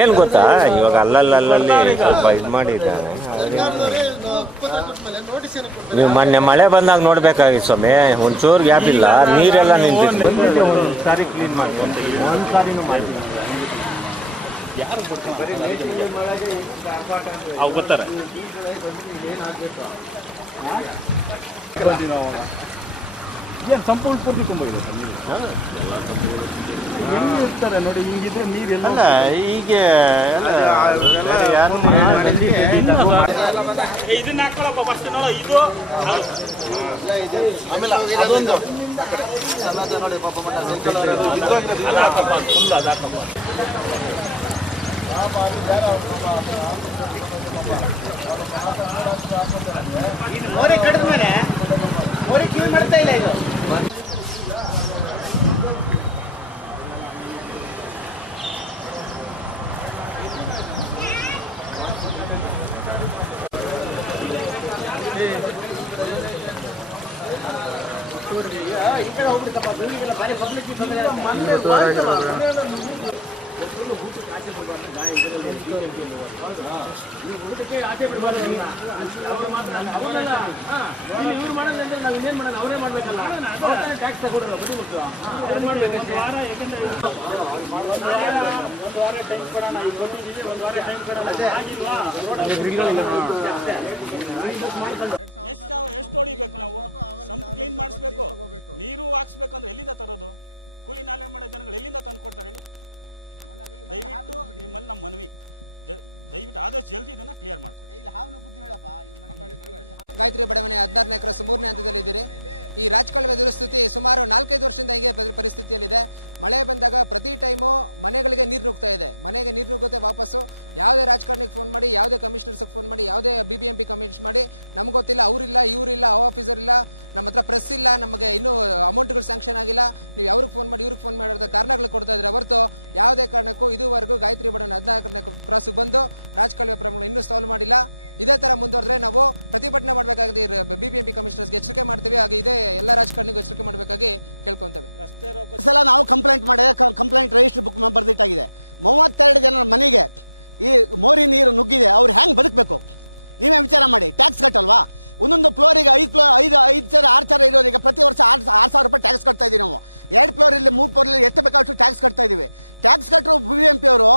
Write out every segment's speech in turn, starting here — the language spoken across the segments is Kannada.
ಏನ್ ಗೊತ್ತಾ? ಇವಾಗ ಅಲ್ಲಲ್ಲಲ್ಲಿ ಸ್ವಲ್ಪ ಇದು ಮಾಡಿದ್ದಾರೆ. ನೀವು ಮೊನ್ನೆ ಮಳೆ ಬಂದಾಗ ನೋಡ್ಬೇಕಾಗಿತ್ತು ಸ್ವಾಮಿ. ಒಂಚೂರು ಗ್ಯಾಪ್ ಇಲ್ಲ. ನೀರೆಲ್ಲ ನಿಂತಿತ್ತು. ಒಂದು ಸಾರಿ ಕ್ಲೀನ್ ಮಾಡ್ಕೊಂಡು ಒಂದು ಸಾರಿನೂ ಮಾಡಿಲ್ಲ ಗೊತ್ತಾರೆ. ಏನು ಸಂಪೂರ್ಣ ಪೂರ್ತಿ ತುಂಬ ಇದೆ ಸರ್ ನೀರು? ಇರ್ತಾರೆ ನೋಡಿ ಹಿಂಗಿದ್ರೆ ನೀರು ಎಲ್ಲ ಅಲ್ಲ ಈಗ ಇದನ್ನ ಹಾಕೊಳ್ಳಪ್ಪ ಫಸ್ಟ್ ನೋಡೋ ಇದು ಇದು ಮೋರಿ ಕಡಿದ ಮೇಲೆ. ಮೋರಿ ಕ್ಲೀನ್ ಮಾಡ್ತಾ ಇಲ್ಲ ಇದು. ಈ ಕಡೆ ಹೋಗ್ಬಿಡ್ತಪ್ಪ ಪಬ್ಲಿಕ್ ಇವ್ರು ಮಾಡಲ್ಲ ಅಂದರೆ ನಾವು ಇನ್ನೇನ್ ಮಾಡೋಣ ಅವರೇ ಮಾಡ್ಬೇಕಲ್ಲ ಟ್ಯಾಕ್ಸ್ ಬುದ್ಧಿ ಮುಟ್ಟು ಅವ್ರು ಮಾಡ್ಬೇಕಷ್ಟೇ ಒಂದು ವಾರ ಟೈಮ್ ಕೊಡೋಣ ಒಂದು ವಾರ ಟೈಮ್ ಕೊಡೋಣ. ಎಷ್ಟು ಎಷ್ಟು ಹೊಡಿಬೇಕು ನಾವು? ಸಂಪ್ ಕ್ಲೀನ್ ಮಾಡಿಸ್ಬೇಕು. ನೀರು ಹಾಕ್ಸ್ಬೇಕು ಅಂದ್ರೆ ಎಲ್ಲಿಂದ ತರೋದು? ಕೂಲಿ ನಾಲೆ ಮಾಡೋ ಜನಗಳು ಎಲ್ಲಿಂದ ತಂದು ಕೊಡ್ತಾರೆ ಹೇಳಿ? ದಯವಿಟ್ಟು ನಿಮ್ಮಲ್ಲಿ ನಮ್ಮ ಮನವಿ. ದಯವಿಟ್ಟು ಆದಷ್ಟು ಜಲ್ದಿ ಇದನ್ನ ಕ್ಲಿಯರ್ ಮನೆಗೆ ಗಾಯತ್ರಿ ಬಡಾವಣೆ ಹದಿನಾರನೇ ಕ್ರಾಸ್ ಮೂರನೇ ಹಂತದಲ್ಲಿದ್ದೀರಿ. ಈ ರಾಜಕಾಲುವೆ ದುರಸ್ಥಿತಿ ಸುಮಾರು ನಾಲ್ಕೈದು ವರ್ಷದಿಂದ ಹೀಗೆ ಪರಿಸ್ಥಿತಿಯಲ್ಲಿದೆ. ಮಳೆ ಬಂದಾಗ ಪ್ರತಿ ಟೈಮು ಮನೆಗಳಿಗೆ ನೀರು ನುಗ್ತಾ ಇದೆ. ಮನೆಗೆ ನೀರು ನುಗ್ಗುತ್ತೆ ವಾಪಸ್ಸು. ಯಾವುದೇ ರಾಜಕಾರಣಿಗೆ ಫೋನ್ ಮಾಡಿ, ಯಾವುದೇ ಕಮಿಷನರ್ಸ್ಗೆ ಫೋನ್ ಮಾಡಿ, ಯಾವುದೇ B B M P commission ಮಾಡಿ, ನಮ್ಗೆ ಗೊತ್ತಿಲ್ಲ, ಅವರಿಲ್ಲ, ಇವರಿಲ್ಲ, ಆ ಆಫೀಸರ್ ಇಲ್ಲ, ನಮ್ಮ ಹತ್ರ ಪ್ರೆಸ್ ಇಲ್ಲ, ನಮಗೆ ಇನ್ನೂ ಅಮೌಂಟ್ಗಳು ಸ್ಯಾಂಕ್ಷನ್ ಆಗಿಲ್ಲ. ನೀವು ಅವ್ರಿಗೆ ಫೋನ್ ಮಾಡಿ, ಇವ್ರಿಗೆ ಫೋನ್ ಮಾಡಿರೋ ಕಾರಣಗಳು ಕೊಡ್ತಾ ಇದ್ರೆ ಹೊರತು ಯಾವುದೇ ಕಾರಣಕ್ಕೂ ಇದುವರೆಗೂ ಗಾಯತ್ರಿ ಬಡಾವಣೆ ಹದಿನಾಲ್ಕನೇ ಕ್ರಾಸಿಗೆ ಬಂದು ರಾಜಕಾಲುವೆ ಪ್ರಮಾಣ ಇನ್ನೂ ಸಾಲ್ವ್ ಮಾಡಿಲ್ಲ. ಇದೇ ತರ ಮುಂದುವರೆದ್ರೆ ನಾವು ಪ್ರತಿಭಟನೆ ಮಾಡಬೇಕಾಗಿದೆ ಬಿ ಬಿ ಎಂ ಪಿ ಕಮಿಷನರ್ಸ್ಗೆ ಎಚ್ಚರಿಕೆ ಮಾಡ್ತೀವಿ. ಹಾಗೆ ಇದೇ ಎಲ್ಲ ರಾಜಕಾರಣಿಗೂ ಎಚ್ಚರಿಕೆ ಮಾಡಬೇಕಾಗಿ ಕೇಳ್ಕೊಂತೇವೆ. ಸಲ ನಾವು ಕಂಪ್ಲೇಂಟ್ ಮಾಡಿ ಕಂಪ್ಲೇಂಟ್ ರಿಜಿಸ್ಟರ್ ಬುಕ್ ಬರ್ದಿಟ್ಟಾಗಿದೆ. ಮೂವತ್ತೆರಡು ಜನರ ಮನೆಗೆ ಈ ಮೋರಿ ನೀರು ನುಗ್ಗಿದೆ. ಅವ್ರು ಹೆಂಗೆ ಬದುಕಬೇಕು? ನೀವೇ ವಿಚಾರ ಮಾಡಿ. ಟ್ಯಾಕ್ಸ್ ಕಟ್ಟಲ್ವಾ? ಒಂದೊಂದು ಫ್ಲೋರಿಗೆ ಐದು ಫ್ಲೋರ್ ಐದು ಐದು ಸಾವಿರ ಆರು ಸಾವಿರ ಇರೋರಿಗೆ ಪ್ರತಿ ವರ್ಷ ಆರು ಆರು ಸಾವಿರ ರೂಪಾಯಿ ಟ್ಯಾಕ್ಸ್ ಕಟ್ತಾ ಇದ್ದೀವಿ ನಾವು. ಎರಡು ಫ್ಲೋರ್ ಇಲ್ಲಿ ಮೂರು ಫ್ಲೋರ್ ಇಲ್ಲಿ ಎಷ್ಟು ಬೇಕಾದಷ್ಟು ಟ್ಯಾಕ್ಸ್ ಕಟ್ತಾ ಇದ್ದೀವಿ ಟ್ಯಾಕ್ಸ್ ಕಟ್ಟರು ಬಿ ಬಿ ಎಂ ಪಿ ಅವರು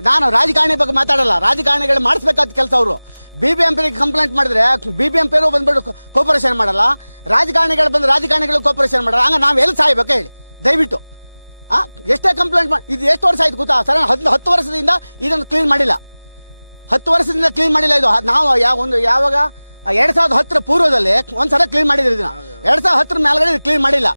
ನಾನು ರಾಜಕಾರಣಿ ಬಗ್ಗೆ ಮಾತಾಡಲ್ಲ, ರಾಜಕಾರಣಿಗಳು ಮಾಡಿಸ್ಬೇಕಾದ ಕೆಲಸ ಅವರು. B B M P complaint ಮಾಡಿದ್ರೆ ಬಿ ಬಿ ಎಂ ಪಿರು ಬಂದ್ಬಿಟ್ಟು ಕೋಪರೇಷನ್ ಮಾಡಲ್ಲ, ರಾಜಕಾರಣಿಗಳು ಬಂದು ರಾಜಕಾರಣಿಗಳು ಕೋಪರೇಷನ್ ಮಾಡಲ್ಲ, ಹಂಗ ನಾವು ಎಲ್ಲಿ ಸಾಯ್ಬೇಕು ಹೇಳಿ, ದಯವಿಟ್ಟು. ಆ, ಎಷ್ಟೇ ಕಂಪ್ಲೇಂಟ್ ಮಾಡಿ ಇದು ಎಷ್ಟು ವರ್ಷ ಆಯ್ತು ಗೊತ್ತಾ? ಸರ್ ಹತ್ತು ಹತ್ತು ವರ್ಷದಿಂದ ಇದನ್ನು ಕ್ಲೀನ್ ಮಾಡಿಲ್ಲ. ಹತ್ತು ವರ್ಷದಿಂದ ಕ್ಲೀನ್ ಮಾಡಿಲ್ಲ ಇದು. ನಾವು ಯಾವ ಒಂದು ಯಾವಾಗ? ಎರಡು ಸಾವಿರದ ಹತ್ತರ ಪೂರ್ವದಲ್ಲಿ ಒಂದ್ಸಲ ಕ್ಲೀನ್ ಮಾಡಿದ್ರಿ ಇದನ್ನ. ಎರಡು ಸಾವಿರದ ಹತ್ತರ ಮೇಲ್ಗಡೆ ಕ್ಲೀನ್ ಮಾಡಿಲ್ಲ.